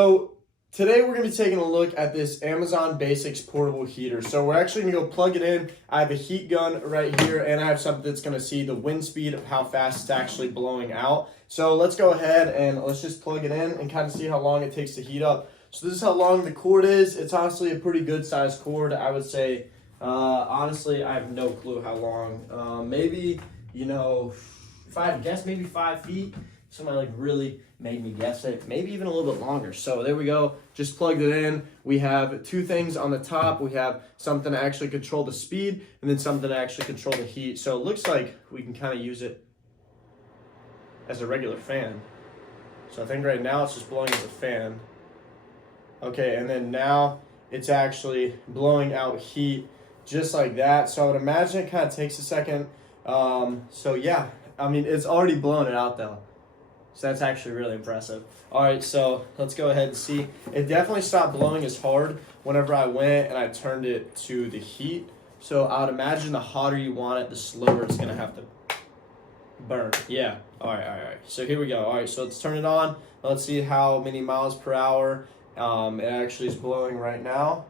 So today we're going to be taking a look at this Amazon Basics portable heater. So we're actually going to go plug it in. I have a heat gun right here, and I have something that's going to see the wind speed of how fast it's actually blowing out. So let's go ahead and let's just plug it in and kind of see how long it takes to heat up. So this is how long the cord is. It's honestly a pretty good sized cord. I would say, honestly, I have no clue how long. Maybe, if I had to guess, maybe 5 feet. Somebody like really made me guess it, maybe even a little bit longer. So there we go, just plugged it in. We have two things on the top. We have something to actually control the speed and then something to actually control the heat. So it looks like we can kind of use it as a regular fan. So I think right now it's just blowing as a fan. Okay, and then now it's actually blowing out heat just like that. So I would imagine it kind of takes a second. So yeah, I mean, it's already blown it out though. So that's actually really impressive. All right, so let's go ahead and see. It definitely stopped blowing as hard whenever I went and I turned it to the heat. So I would imagine the hotter you want it, the slower it's gonna have to burn. Yeah, all right. So here we go. All right, so let's turn it on. Let's see how many miles per hour it actually is blowing right now.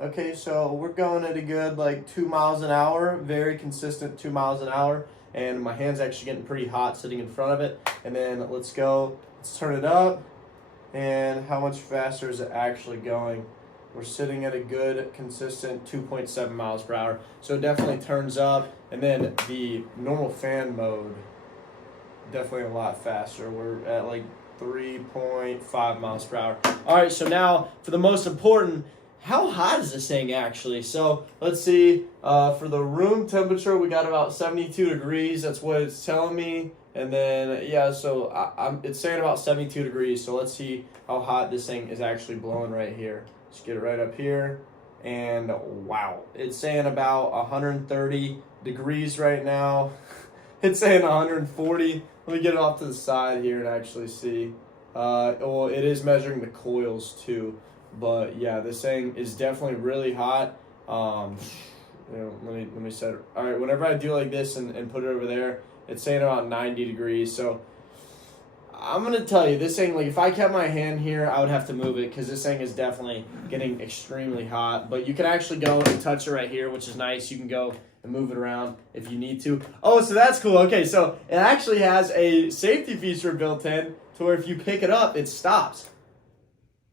Okay, so we're going at a good like 2 miles an hour, very consistent 2 miles an hour. And my hand's actually getting pretty hot sitting in front of it. And then let's turn it up. And how much faster is it actually going? We're sitting at a good, consistent 2.7 miles per hour. So it definitely turns up. And then the normal fan mode, definitely a lot faster. We're at like 3.5 miles per hour. All right, so now for the most important, how hot is this thing actually? So let's see, for the room temperature, we got about 72 degrees. That's what it's telling me. And then, yeah, so it's saying about 72 degrees. So let's see how hot this thing is actually blowing right here. Let's get it right up here. And wow, it's saying about 130 degrees right now. It's saying 140. Let me get it off to the side here and actually see. Well, it is measuring the coils too. But yeah, this thing is definitely really hot. Let me set it. All right, whenever I do like this and put it over there, it's saying about 90 degrees. So I'm gonna tell you, this thing, like if I kept my hand here, I would have to move it because this thing is definitely getting extremely hot. But you can actually go and touch it right here, which is nice. You can go and move it around if you need to. Oh, so that's cool. Okay, so it actually has a safety feature built in to where if you pick it up, it stops.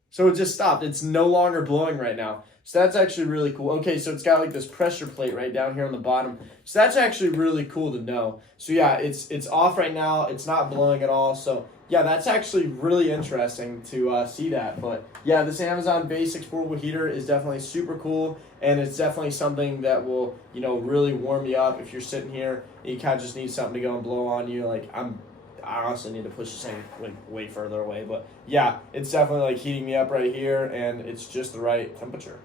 So it just stopped. It's no longer blowing right now. So that's actually really cool. Okay, so it's got like this pressure plate right down here on the bottom. So that's actually really cool to know. So yeah, it's off right now. It's not blowing at all. So yeah, that's actually really interesting to see that. But yeah, this Amazon Basics portable heater is definitely super cool. And it's definitely something that will, really warm you up if you're sitting here and you kind of just need something to go and blow on you. Like I honestly need to push this thing like way further away, but yeah, it's definitely like heating me up right here, and it's just the right temperature.